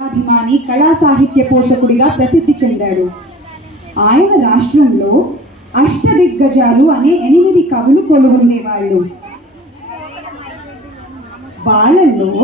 అభిమాని కళా సాహిత్య పోషకుడిగా ప్రసిద్ధి చెందాడు. ఆయన రాష్ట్రంలో అష్టదిగ్గజాలు అనే 8 కవులు కొలువుండేవాళ్ళు. వాళ్ళల్లో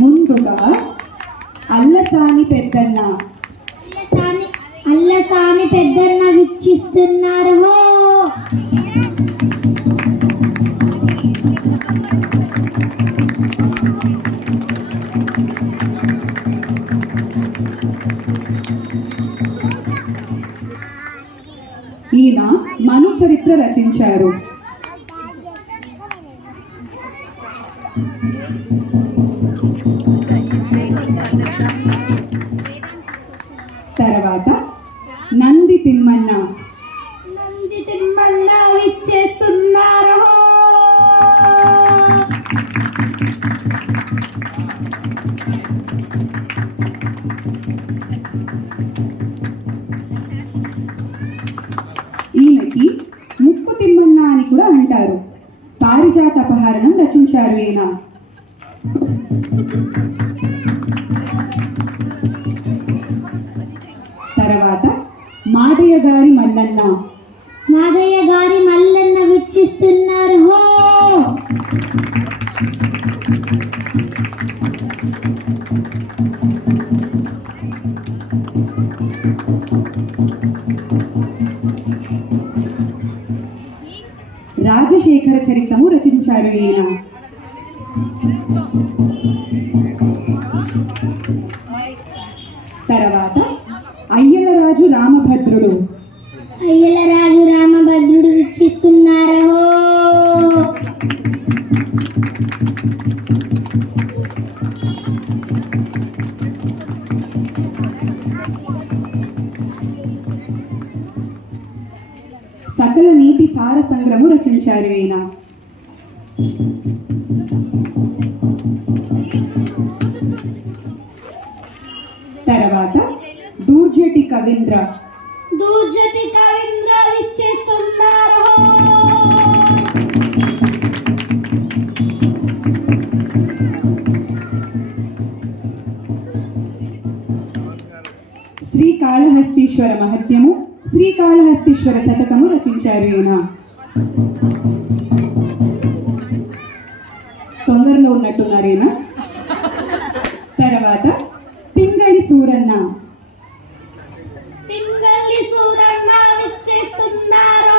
ముందుగా అల్లసాని పెద్దన్న వీక్షిస్తున్నారు. ఈయన మను చరిత్ర రచించారు. తర్వాత నంది తిమ్మన్న విచ్చేస్తున్నారు. ఈయనకి ముక్కు తిమ్మన్న అని కూడా అంటారు. పారిజాత అపహరణం రచించారు ఈయన. తర్వాత మాదయ్య గారి మల్లన్న వీక్షిస్తున్నారు. రాజశేఖర చరిత్రము రచించారు ఈయన. తర్వాత అయ్యలరాజు రామభద్రుడు వీక్షిస్తున్నారు. సకల నీతి సార సంగ్రహము రచించారు ఈయన. తర్వాత దూర్జటి కవీంద్ర వీక్షిస్తున్నారు. శ్రీకాళహస్తీశ్వర మహత్యము, శ్రీకాళహస్తీశ్వర శతకము రచించారు ఈయన. తొందరలో ఉన్నట్టున్నారు ఈయన. తర్వాత పింగళి సూరన్న వీక్షిస్తున్నారు.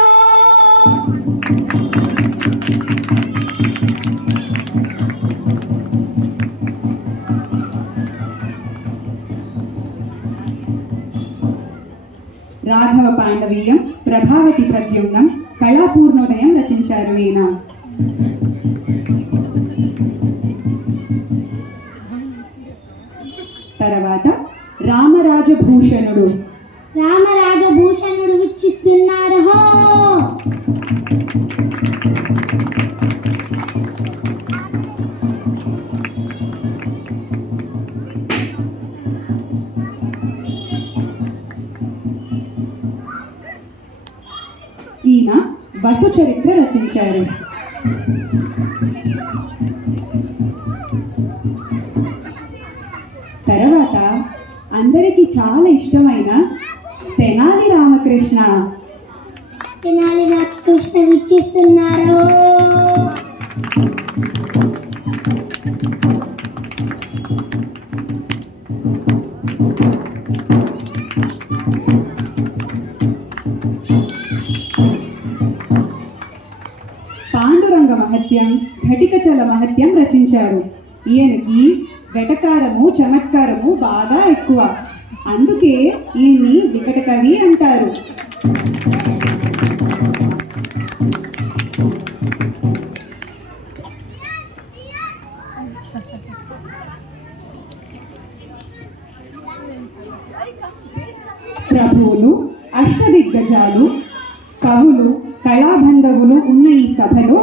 రాఘవ పాండవీయం, ప్రభావతి ప్రద్యుమ్నం, కళాపూర్ణోదయం రచించారు ఈయన. తర్వాత రామరాజభూషణుడు వీక్షిస్తున్నారు. ఈయన వసు చరిత్ర రచించారు. తర్వాత అందరికీ చాలా ఇష్టమైన తెనాలి రామకృష్ణ వీక్షిస్తున్నారు. పాండురంగ మహత్యం, ఘటికచల మహత్యం రచించారు. ఈయనకి వెటకారము చమత్కారము బాగా ఎక్కువ, అందుకే ఈయన్ని వికట కవి అంటారు. ప్రభువులు, అష్టదిగ్గజాలు, కవులు, కళాబంధవులు ఉన్న ఈ సభలో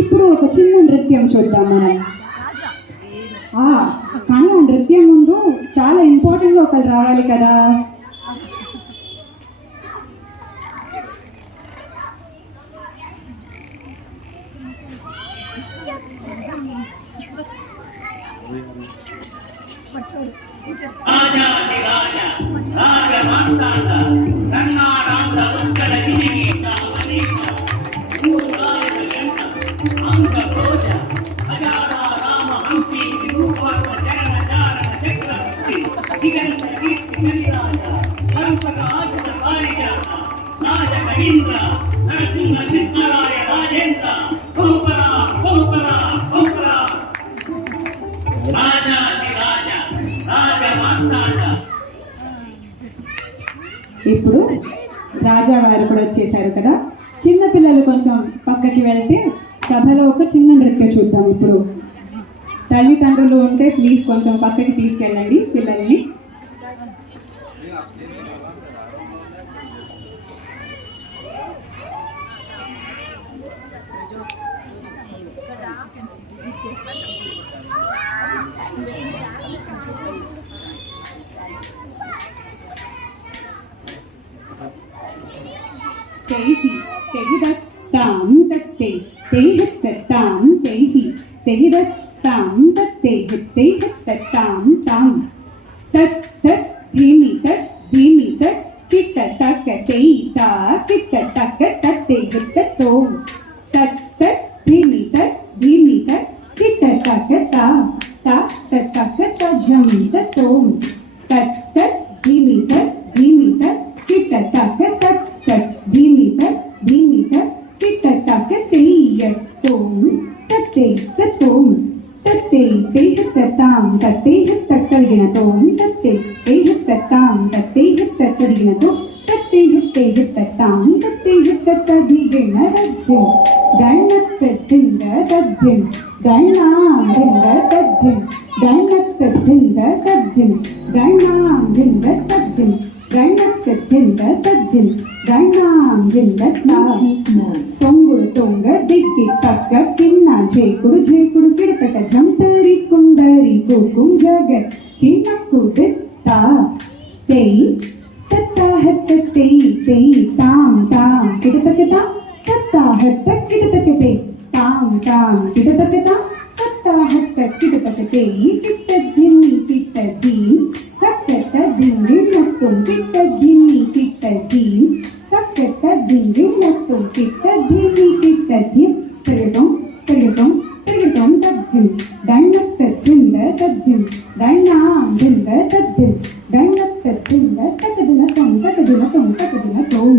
ఇప్పుడు ఒక చిన్న నృత్యం చూద్దాం మనం. కానీ ఆ నృత్యం ముందు చాలా ఇంపార్టెంట్గా ఒకరు రావాలి కదా. రాజాధిరాజ రాజమార్తాండ కన్నాడాంధ్ర ఉత్తర విజయీత అనేక భూరాయణ గంట అంక భోజ అజారా రామ హంపి విరూపాత్మ చరణ చారణ చక్రవర్తి దిగంత కీర్తి కవిరాజ సంపక ఆచర పారిజాత రాజ కవీంద్ర నరసింహ కృష్ణరాయ రాజేంద్ర కోపరా కోపరా కోపరా రాజాధిరాజ రాజమార్తాండ. ఇప్పుడు రాజావారు కూడా వచ్చేసారు కదా. చిన్న పిల్లలు కొంచెం పక్కకి వెళ్తే సభలో ఒక చిన్న నృత్యం చూద్దాం. ఇప్పుడు తల్లిదండ్రులు ఉంటే ప్లీజ్ కొంచెం పక్కకి తీసుకెళ్ళండి పిల్లల్ని. తేహి తెహిదత్తాం తత్తే తేహత్తత్తాం తేహి తెహిదత్తాం తత్తేహత్తేహత్తత్తాం తాం తత్ తత్ ధీమి తత్ ధీమి తత్ కిట్ట తక్క తేయితా కిట్ట తక్క తత్తేహత్తోం తత్ తత్ ధీమి తత్ ధీమి తత్ కిట్ట తక్క తా తా తత్ తక్క తజం తతోం తత్ తత్ ధీమి తత్ ధీమి తత్ కిట్ట తక్క తత్ తత్ ధీమి తత్ ధీమి తత్ కిట్ట తక్క తేయత్తోం తత్తే తతోం తత్తే తేహత్తతాం తత్తేహత్తరిగినతోం తత్తే తేహత్తతాం తత్తేహత్తరిగినతో తత్తేహత్తేహత్తతాం తత్తేహత్తదిగినరజ్జిం గణత్తద్దింద తద్దిం గణాందింద తద్దిం గణత్తద్దింద తద్దిం గణాందింద తద్దిం గణత్తద్దింద తద్దిం గణాందింద తాం తొంగుడు తొంగ దిగ్గి తక్క కిన్న జేకుడు జేకుడు కిడతట జంతరి కుందరి కుకుం జగత్ కిన్నక్కు దిత్తా తేయి తత్తాహత్త తేయి తేయి తాం తాం కిడతకత తత్తాహత్త కిడతకతే తాం తాం కిడతకత తత్తాహత్త కిడతకతే కిట్ట దిన్ని కిట్ట దీం తక్కత దిన్ని మొత్తం కిట్ట దిన్ని కిట్ట దీం తక్కత దిన్ని మొత్తం కిట్ట దిన్ని కిట్ట దీం తిరగటం తిరగటం తిరగటం తద్దిం గణత్తద్దింద తద్దిం గణాందింద తద్దిం గణత్తద్దింద తకదిన తొం తకదిన తొం తకదిన తోం.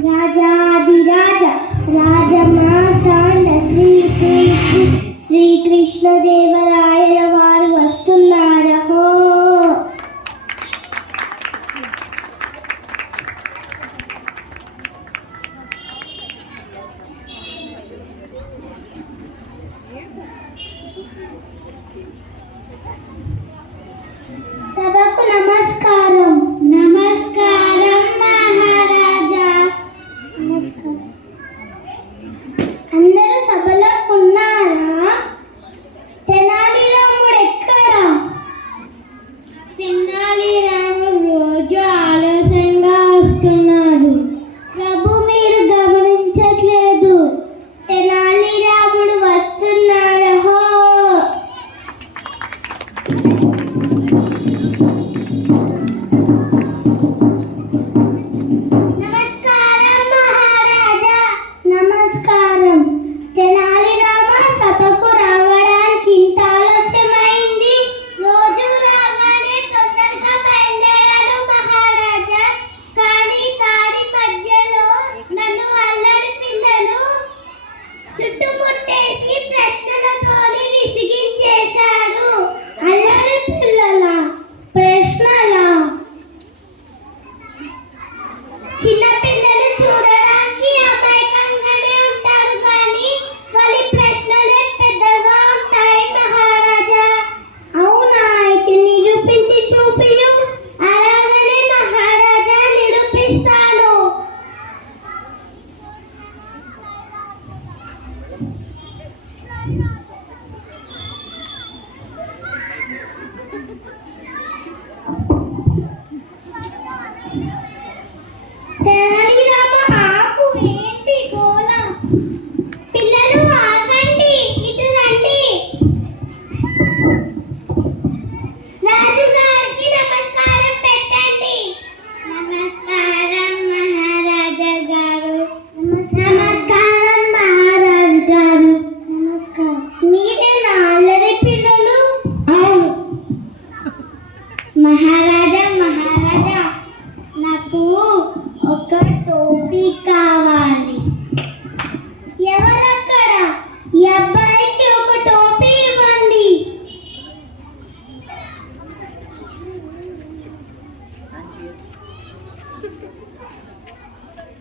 రాజాధిరాజ రాజమార్తాండ శ్రీ శ్రీ శ్రీ శ్రీకృష్ణదేవరాయల వారు వస్తున్నారహో. సభకు నమస్కారం. నమస్కారం మహారాజా.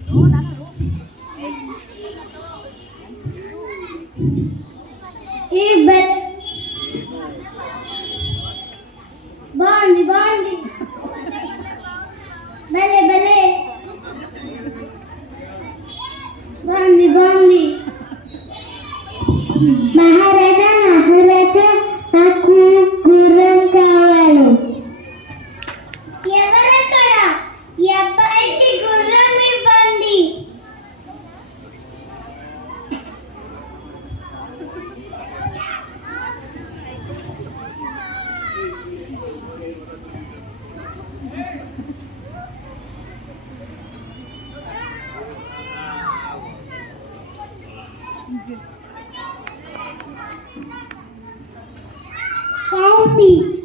ఈ బాగుంది బాగుంది భలే భలే బాగుంది బాగుంది మహారాజా మహారాజా నాకు గుర్రం కావాలి ఎవరక్కడ ఈ అబ్బాయికి గుర్రం ఇవ్వండి Coffee.